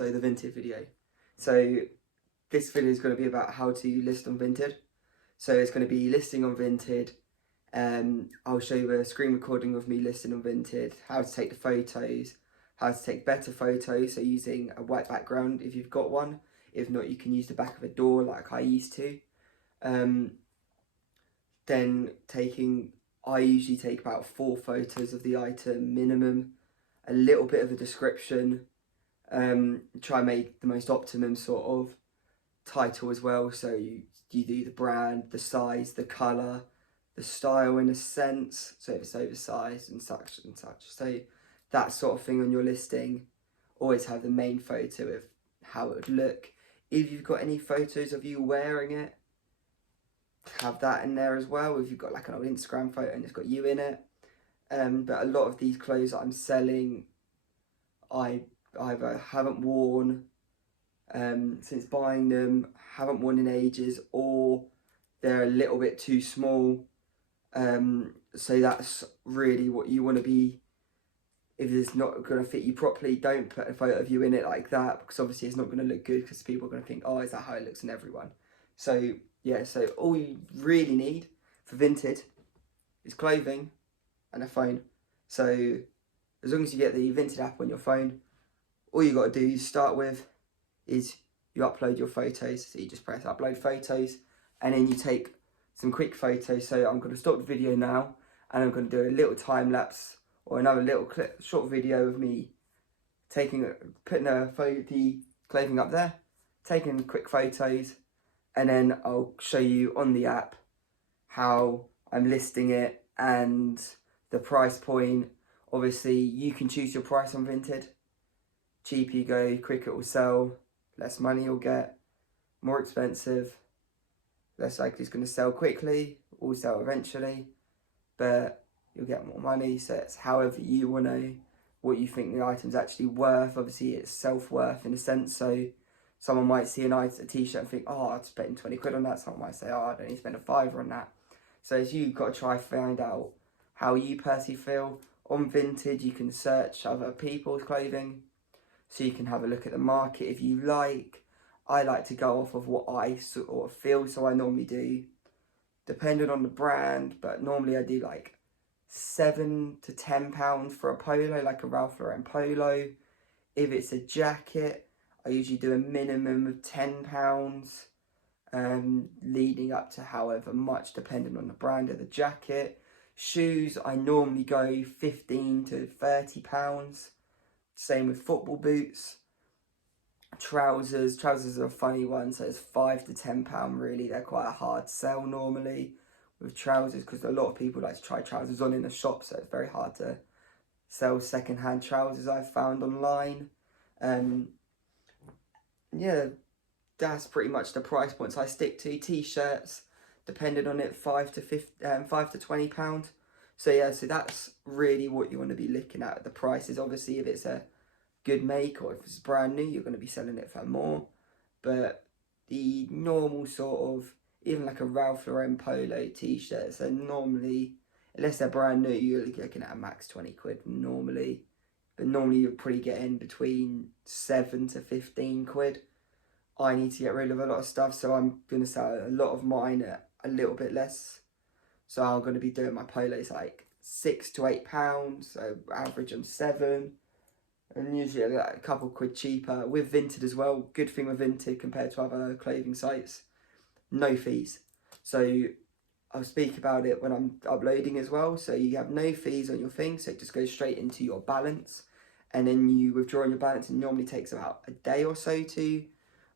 So the Vinted video. So this video is going to be about how to list on Vinted. So it's going to be listing on Vinted. I'll show you a screen recording of me listing on Vinted, how to take the photos, how to take better photos, so using a white background if you've got one. If not, you can use the back of a door like I used to. Then I usually take about 4 photos of the item minimum, a little bit of a description, try and make the most optimum sort of title as well. So you do the brand, the size, the colour, the style in a sense, so if it's oversized and such and such. So that sort of thing on your listing. Always have the main photo of how it would look. If you've got any photos of you wearing it, have that in there as well. If you've got like an old Instagram photo and it's got you in it. But a lot of these clothes that I'm selling, I either haven't worn since buying them, haven't worn in ages, or they're a little bit too small. So that's really what you want to be. If it's not going to fit you properly, don't put a photo of you in it like that, because obviously it's not going to look good, because people are going to think, oh, is that how it looks in everyone? So yeah, so all you really need for Vinted is clothing and a phone. So as long as you get the Vinted app on your phone, all you got to do start with is you upload your photos. So you just press upload photos and then you take some quick photos. So I'm going to stop the video now and I'm going to do a little time lapse or another little short video of me putting the clothing up there, taking quick photos, and then I'll show you on the app how I'm listing it and the price point. Obviously you can choose your price on Vinted. Cheaper you go, quicker it will sell, less money you'll get. More expensive, less likely it's going to sell quickly, will sell eventually, but you'll get more money. So it's however you want to, what you think the item's actually worth. Obviously it's self-worth in a sense, so someone might see a t-shirt and think, oh, I'd spend 20 quid on that. Someone might say, oh, I don't need to spend a £5 on that. So it's you've got to try to find out how you personally feel. On Vinted you can search other people's clothing, so you can have a look at the market if you like. I like to go off of what I sort of feel, so I normally do, depending on the brand, but normally I do like £7 to £10 for a polo, like a Ralph Lauren polo. If it's a jacket, I usually do a minimum of £10, leading up to however much, depending on the brand of the jacket. Shoes, I normally go £15 to £30. Same with football boots. Trousers are a funny one, so it's £5 to £10 really. They're quite a hard sell normally with trousers, because a lot of people like to try trousers on in the shop, so it's very hard to sell second-hand trousers I've found online. Yeah, that's pretty much the price points I stick to. T-shirts, depending on it, £5 to £20. So yeah, so that's really what you want to be looking at. The prices, obviously, if it's a good make or if it's brand new, you're going to be selling it for more. But the normal sort of, even like a Ralph Lauren polo t-shirt, so normally, unless they're brand new, you're looking at a max 20 quid normally. But normally you're probably getting between 7 to 15 quid. I need to get rid of a lot of stuff, so I'm going to sell a lot of mine at a little bit less. So I'm going to be doing my polos like £6 to £8, so average on 7. And usually like a couple quid cheaper. With Vinted as well, good thing with Vinted compared to other clothing sites, no fees. So I'll speak about it when I'm uploading as well. So you have no fees on your thing, so it just goes straight into your balance. And then you withdraw on your balance, and it normally takes about a day or so to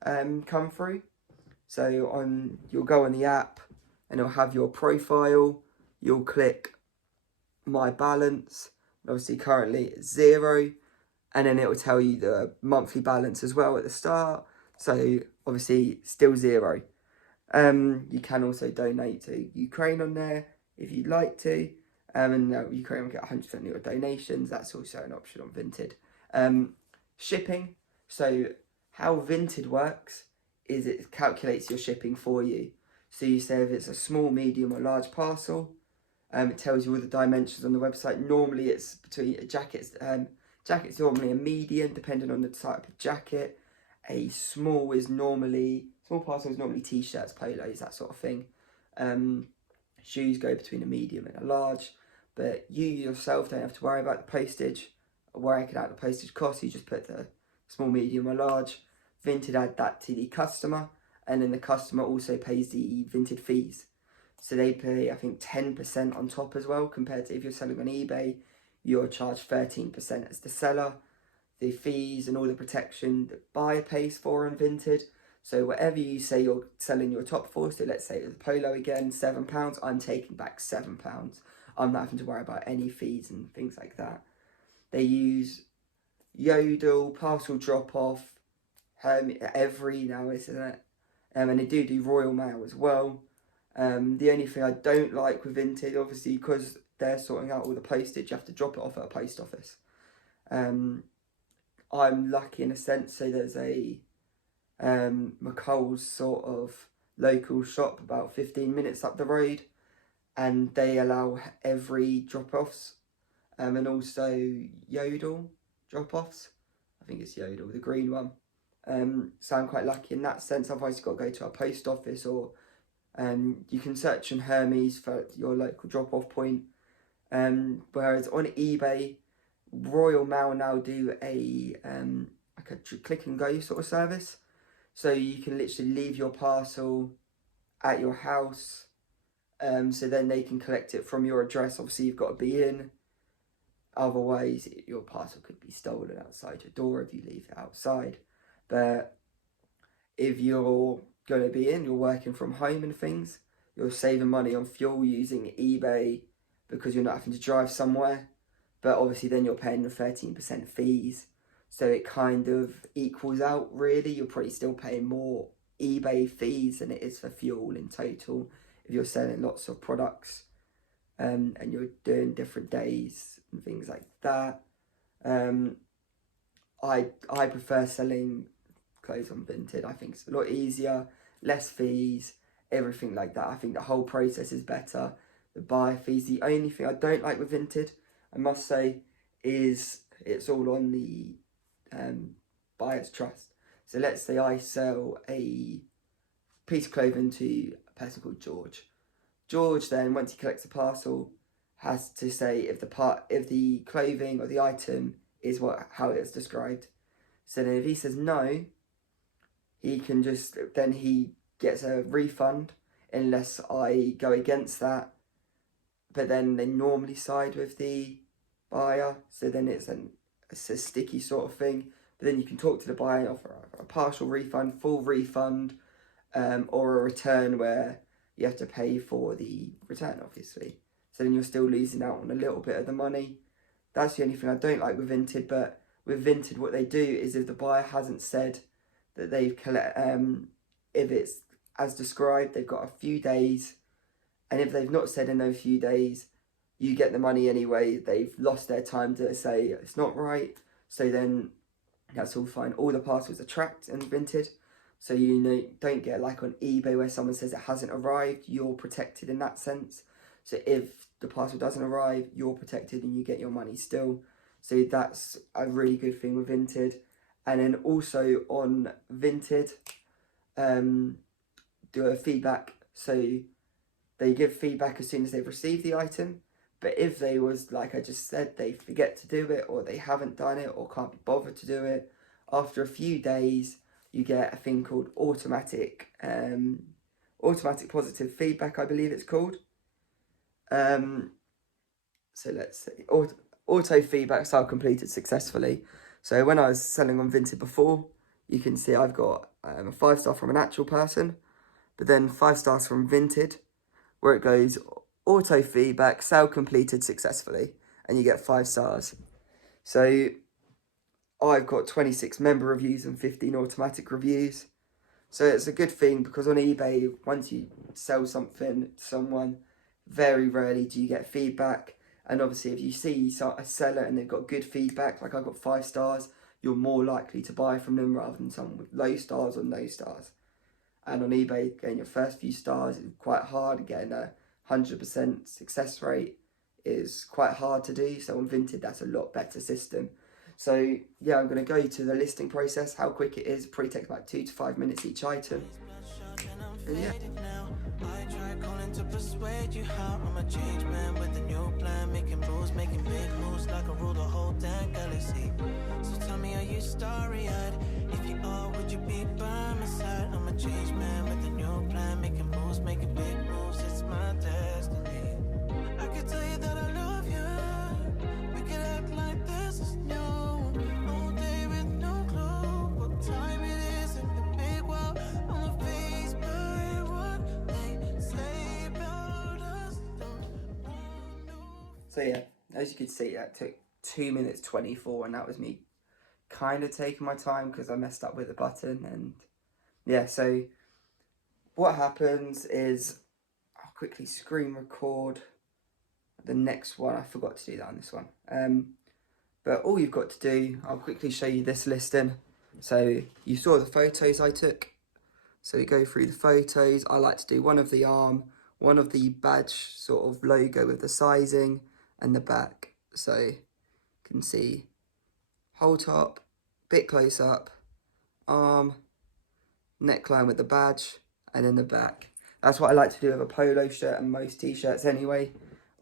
come through. So you'll go on the app and it'll have your profile. You'll click my balance. Obviously currently it's 0. And then it will tell you the monthly balance as well at the start. So obviously still 0. You can also donate to Ukraine on there if you'd like to. And Ukraine will get 100% of your donations. That's also an option on Vinted. Shipping. So how Vinted works is it calculates your shipping for you. So you say if it's a small, medium or large parcel, it tells you all the dimensions on the website. Normally it's between a jacket's Jacket's normally a medium, depending on the type of jacket. A small parcel is normally t-shirts, polos, that sort of thing. Shoes go between a medium and a large, but you yourself don't have to worry about the postage, working out the postage cost. You just put the small, medium or large. Vinted add that to the customer, and then the customer also pays the Vinted fees. So they pay, I think, 10% on top as well, compared to if you're selling on eBay, you're charged 13% as the seller. The fees and all the protection the buyer pays for on Vinted. So whatever you say you're selling your top for, so let's say the polo again, £7, I'm taking back £7. I'm not having to worry about any fees and things like that. They use Yodel, parcel drop-off, every now, isn't it? And they do Royal Mail as well. The only thing I don't like with Vinted, obviously, because they're sorting out all the postage, you have to drop it off at a post office. I'm lucky in a sense, so there's a McColl's sort of local shop about 15 minutes up the road, and they allow every drop-offs, and also Yodel drop-offs. I think it's Yodel, the green one. So I'm quite lucky in that sense. Otherwise you've got to go to a post office, or you can search on Hermes for your local drop-off point. Whereas on eBay, Royal Mail now do a like a click and go sort of service. So you can literally leave your parcel at your house. So then they can collect it from your address. Obviously you've got to be in. Otherwise your parcel could be stolen outside your door if you leave it outside. But if you're going to be in, you're working from home and things, you're saving money on fuel using eBay because you're not having to drive somewhere. But obviously then you're paying the 13% fees. So it kind of equals out, really. You're probably still paying more eBay fees than it is for fuel in total if you're selling lots of products, and you're doing different days and things like that. I prefer selling clothes on Vinted. I think it's a lot easier, less fees, everything like that. I think the whole process is better. The buyer fees. The only thing I don't like with Vinted, I must say, is it's all on the buyer's trust. So let's say I sell a piece of clothing to a person called George. George then, once he collects a parcel, has to say if the clothing or the item is how it's described. So then if he says no, he gets a refund unless I go against that. But then they normally side with the buyer, so then it's a sticky sort of thing. But then you can talk to the buyer and offer a partial refund, full refund, or a return where you have to pay for the return, obviously. So then you're still losing out on a little bit of the money. That's the only thing I don't like with Vinted. But with Vinted, what they do is if the buyer hasn't said that they've if it's as described, they've got a few days. And if they've not said in those few days, you get the money anyway. They've lost their time to say it's not right. So then that's all fine. All the parcels are tracked and Vinted. So don't get like on eBay where someone says it hasn't arrived. You're protected in that sense. So if the parcel doesn't arrive, you're protected and you get your money still. So that's a really good thing with Vinted. And then also on Vinted, do a feedback. So they give feedback as soon as they've received the item. But if they was, like I just said, they forget to do it, or they haven't done it, or can't be bothered to do it, after a few days, you get a thing called automatic positive feedback, I believe it's called. So let's see, auto feedback style completed successfully. So when I was selling on Vinted before, you can see I've got a 5-star from an actual person, but then 5 stars from Vinted, where it goes auto feedback, sale completed successfully, and you get 5 stars. So I've got 26 member reviews and 15 automatic reviews. So it's a good thing because on eBay, once you sell something to someone, very rarely do you get feedback. And obviously if you see a seller and they've got good feedback, like I've got 5 stars, you're more likely to buy from them rather than someone with low stars or no stars. And on eBay, getting your first few stars is quite hard. Getting a 100% success rate is quite hard to do. So on Vinted, that's a lot better system. So yeah, I'm going to go to the listing process, how quick it is. It probably takes about 2 to 5 minutes each item. And yeah. I try calling to persuade you how I'm a change man with a new plan, making moves, making big moves like I rule the whole damn galaxy. So tell me, are you starry-eyed? If you are, would you be by my side? I'm a change man with a new plan, making moves, making big moves. It's my destiny. I can tell you that I love you. We can act like this is new. All day with no clue what time it is in the big world. I'm faced by what they say about us. Don't want no. So yeah, as you could see, that took 2 minutes 24, and that was me kind of taking my time because I messed up with the button. And yeah, so what happens is I'll quickly screen record the next one. I forgot to do that on this one. But all you've got to do, I'll quickly show you this listing. So you saw the photos I took. So we go through the photos. I like to do one of the arm, one of the badge sort of logo with the sizing, and the back. So you can see whole top, bit close up, arm, neckline with the badge, and then the back. That's what I like to do with a polo shirt and most t-shirts anyway.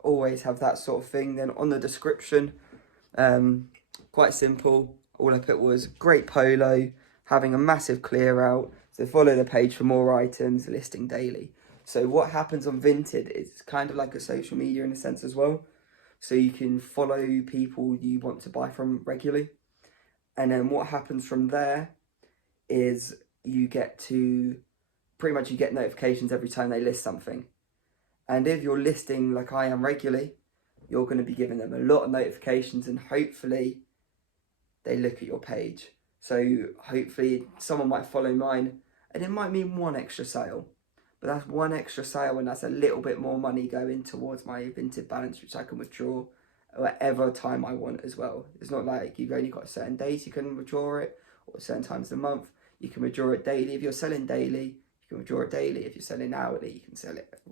Always have that sort of thing. Then on the description, quite simple. All I put was great polo, having a massive clear out. So follow the page for more items, listing daily. So what happens on Vinted is kind of like a social media in a sense as well. So you can follow people you want to buy from regularly. And then what happens from there is you get to, pretty much you get notifications every time they list something. And if you're listing like I am regularly, you're going to be giving them a lot of notifications, and hopefully they look at your page. So hopefully someone might follow mine, and it might mean one extra sale. But that's one extra sale, and that's a little bit more money going towards my Vinted balance, which I can withdraw whatever time I want as well. It's not like you've only got certain days you can withdraw it, or certain times of the month. You can withdraw it daily. If you're selling daily, you can withdraw it daily. If you're selling hourly, you can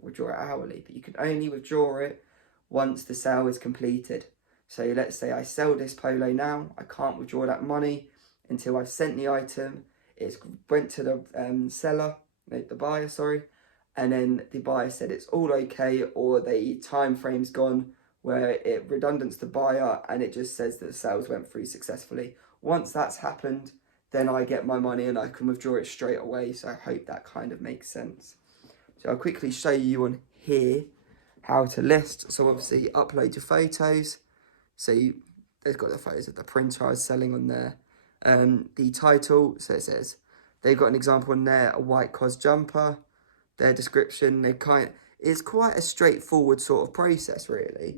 withdraw it hourly. But you can only withdraw it once the sale is completed. So let's say I sell this polo now. I can't withdraw that money until I've sent the item. It's went to the seller, the buyer, sorry. And then the buyer said it's all okay, or the time frame's gone where it redundants the buyer and it just says that the sales went through successfully. Once that's happened, then I get my money and I can withdraw it straight away. So I hope that kind of makes sense. So I'll quickly show you on here how to list. So obviously upload your photos. So they've got the photos of the printer I was selling on there. The title, so it says, they've got an example in there, a white cos jumper. Their description, it's quite a straightforward sort of process, really.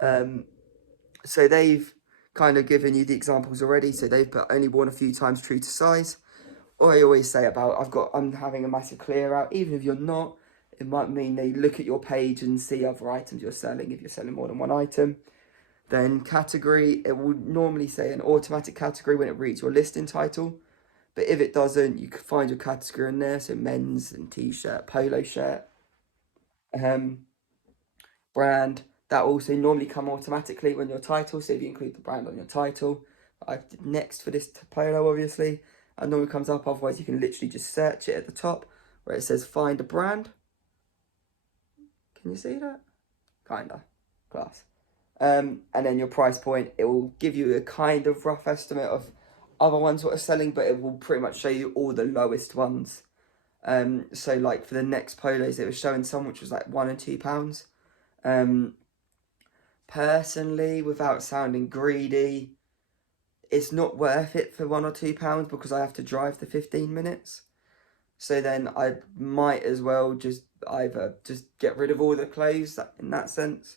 So they've kind of given you the examples already. So they've put only worn a few times, true to size. Or I always say about, I'm having a massive clear out. Even if you're not, it might mean they look at your page and see other items you're selling, if you're selling more than one item. Then category, it will normally say an automatic category when it reads your listing title. But if it doesn't, you can find your category in there. So men's and t-shirt, polo shirt. Brand, that also normally come automatically when your title. So if you include the brand on your title, I did next for this polo, obviously. And normally comes up, otherwise you can literally just search it at the top where it says find a brand. Can you see that? Kinda. Class. And then your price point, it will give you a kind of rough estimate of other ones what are selling, but it will pretty much show you all the lowest ones. So like for the next polos, it was showing some which was like £1 and £2. Personally, without sounding greedy, it's not worth it for £1 or £2 because I have to drive the 15 minutes. So then I might as well just either just get rid of all the clothes in that sense.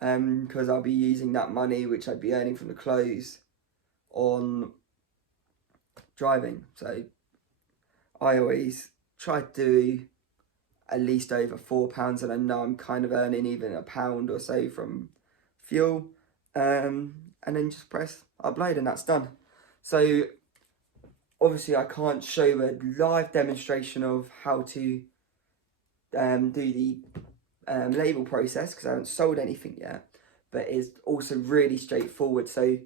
Because I'll be using that money which I'd be earning from the clothes on driving. So I always try to do at least over £4, and I know I'm kind of earning even £1 or so from fuel. And then just press upload and that's done. So obviously I can't show a live demonstration of how to do the label process because I haven't sold anything yet, but it's also really straightforward. So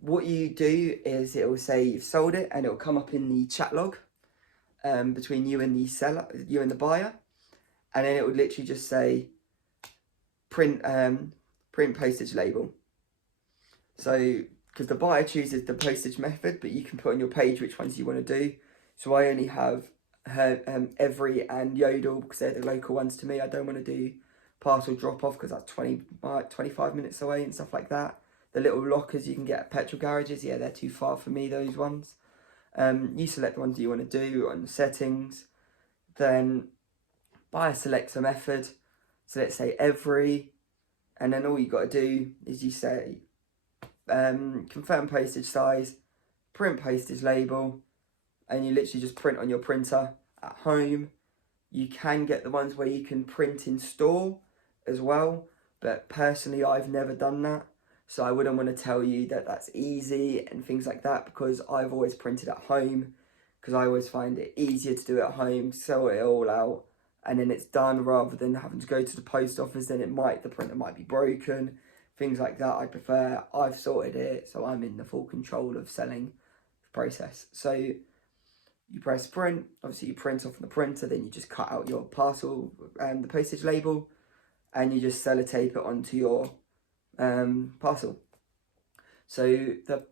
What you do is it will say you've sold it, and it will come up in the chat log between you and the seller, you and the buyer, and then it would literally just say print postage label. So because the buyer chooses the postage method, but you can put on your page which ones you want to do. So I only have Every and Yodel because they're the local ones to me. I don't want to do parcel drop off because that's 25 minutes away and stuff like that. The little lockers you can get at petrol garages, yeah, they're too far for me, those ones. You select the ones you want to do on the settings. Then buyer selects a method. So let's say Every, and then all you got to do is you say confirm postage size, print postage label, and you literally just print on your printer at home. You can get the ones where you can print in store as well, but personally I've never done that, so I wouldn't want to tell you that that's easy and things like that, because I've always printed at home, because I always find it easier to do it at home, sell it all out, and then it's done, rather than having to go to the post office. Then the printer might be broken, things like that. I've sorted it, so I'm in the full control of selling the process. So you press print, obviously you print off on the printer, then you just cut out your parcel and the postage label, and you just sellotape it onto your parcel. So the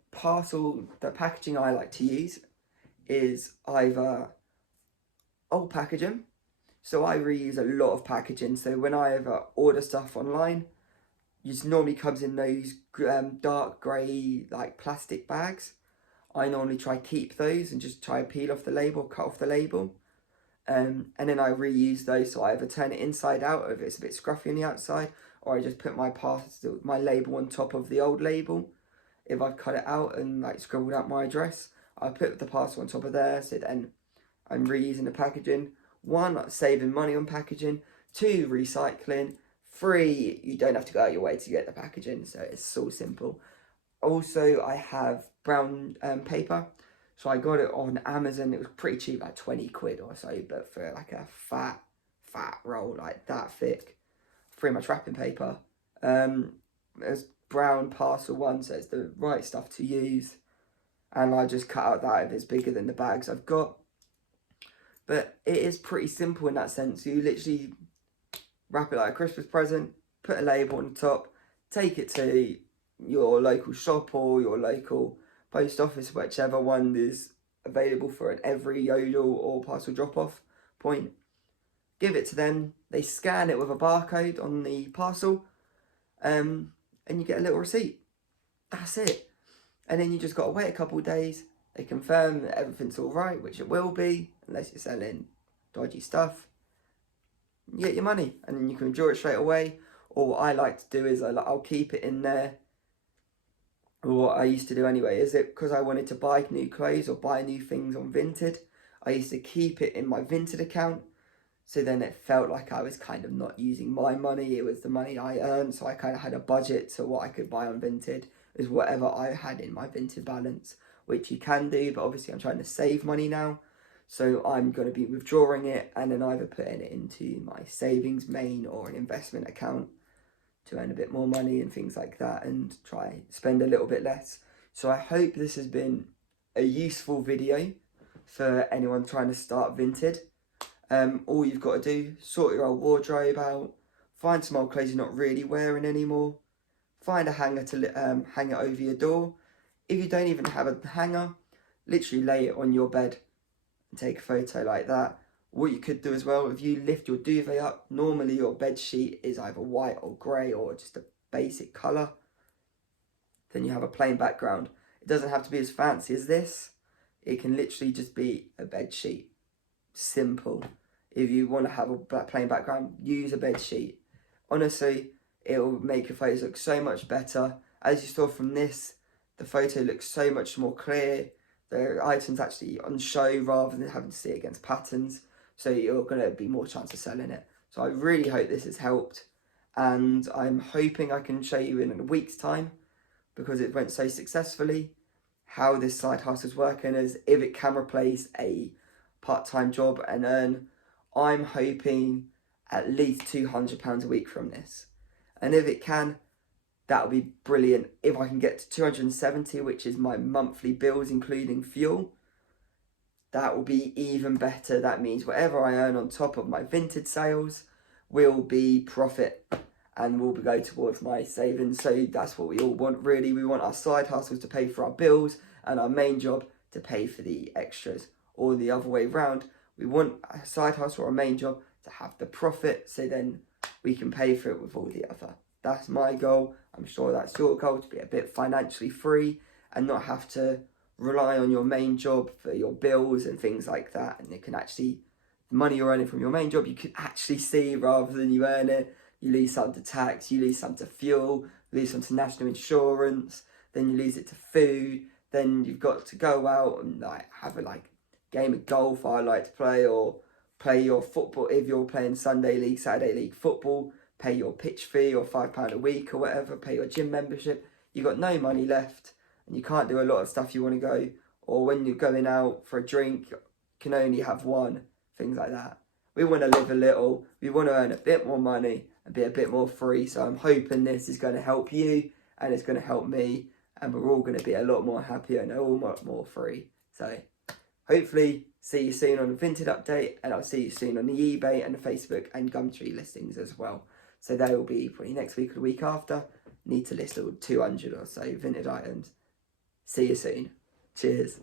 packaging I like to use is either old packaging. So I reuse a lot of packaging. So when I ever order stuff online, it normally comes in those dark grey like plastic bags. I normally try keep those and just try to peel off the label, cut off the label. And then I reuse those, so I either turn it inside out if it's a bit scruffy on the outside, or I just put my label on top of the old label. If I've cut it out and like scribbled out my address, I put the parcel on top of there, so then I'm reusing the packaging. 1, saving money on packaging. 2, recycling. 3, you don't have to go out your way to get the packaging, so it's so simple. Also, I have brown paper, so I got it on Amazon. It was pretty cheap, like 20 quid or so, but for like a fat roll like that thick, pretty much wrapping paper. There's brown parcel one, so it's the right stuff to use, and I just cut out that if it's bigger than the bags I've got. But it is pretty simple in that sense. You literally wrap it like a Christmas present, put a label on the top, take it to your local shop or your local post office, whichever one is available for an Every, Yodel or parcel drop-off point. Give it to them, they scan it with a barcode on the parcel, and you get a little receipt. That's it. And then you just got to wait a couple of days. They confirm that everything's all right, which it will be, unless you're selling dodgy stuff. You get your money, and then you can withdraw it straight away. Or what I like to do is I'll keep it in there. Or what I used to do anyway is because I wanted to buy new clothes or buy new things on Vinted, I used to keep it in my Vinted account. So then it felt like I was kind of not using my money, it was the money I earned. So I kind of had a budget, so what I could buy on Vinted is whatever I had in my Vinted balance, which you can do, but obviously I'm trying to save money now. So I'm going to be withdrawing it and then either putting it into my savings main or an investment account to earn a bit more money and things like that, and try spend a little bit less. So I hope this has been a useful video for anyone trying to start Vinted. All you've got to do, sort your old wardrobe out, find some old clothes you're not really wearing anymore, find a hanger to hang it over your door. If you don't even have a hanger, literally lay it on your bed and take a photo like that. What you could do as well, if you lift your duvet up, normally your bed sheet is either white or grey or just a basic colour, then you have a plain background. It doesn't have to be as fancy as this. It can literally just be a bed sheet. Simple. If you want to have a plain background, use a bed sheet. Honestly, it will make your photos look so much better. As you saw from this, the photo looks so much more clear. The items actually on show rather than having to see it against patterns. So you're going to be more chance of selling it. So I really hope this has helped. And I'm hoping I can show you in a week's time, because it went so successfully, how this side hustle is working, as if it can replace a part-time job and earn, I'm hoping, at least £200 a week from this. And if it can, That would be brilliant. If I can get to 270, which is my monthly bills including fuel, that will be even better. That means whatever I earn on top of my Vinted sales will be profit and will go towards my savings. So that's what we all want, really. We want our side hustles to pay for our bills and our main job to pay for the extras, or the other way round. We want a side hustle or a main job to have the profit, so then we can pay for it with all the other. That's my goal. I'm sure that's your goal, to be a bit financially free and not have to rely on your main job for your bills and things like that. And you can actually, the money you're earning from your main job, you can actually see rather than you earn it. You lose some to tax, you lose some to fuel, you lose some to national insurance, then you lose it to food, then you've got to go out and like have a game of golf I like to play, or play your football if you're playing Sunday league, Saturday league football, pay your pitch fee or £5 a week or whatever, pay your gym membership. You've got no money left and you can't do a lot of stuff you want to go, or when you're going out for a drink, you can only have one, things like that. We want to live a little, we want to earn a bit more money and be a bit more free. So I'm hoping this is going to help you and it's going to help me, and we're all going to be a lot more happier and a lot more free. So hopefully see you soon on the Vinted update, and I'll see you soon on the eBay and the Facebook and Gumtree listings as well. So they will be probably next week or the week after. Need to list all 200 or so Vinted items. See you soon. Cheers.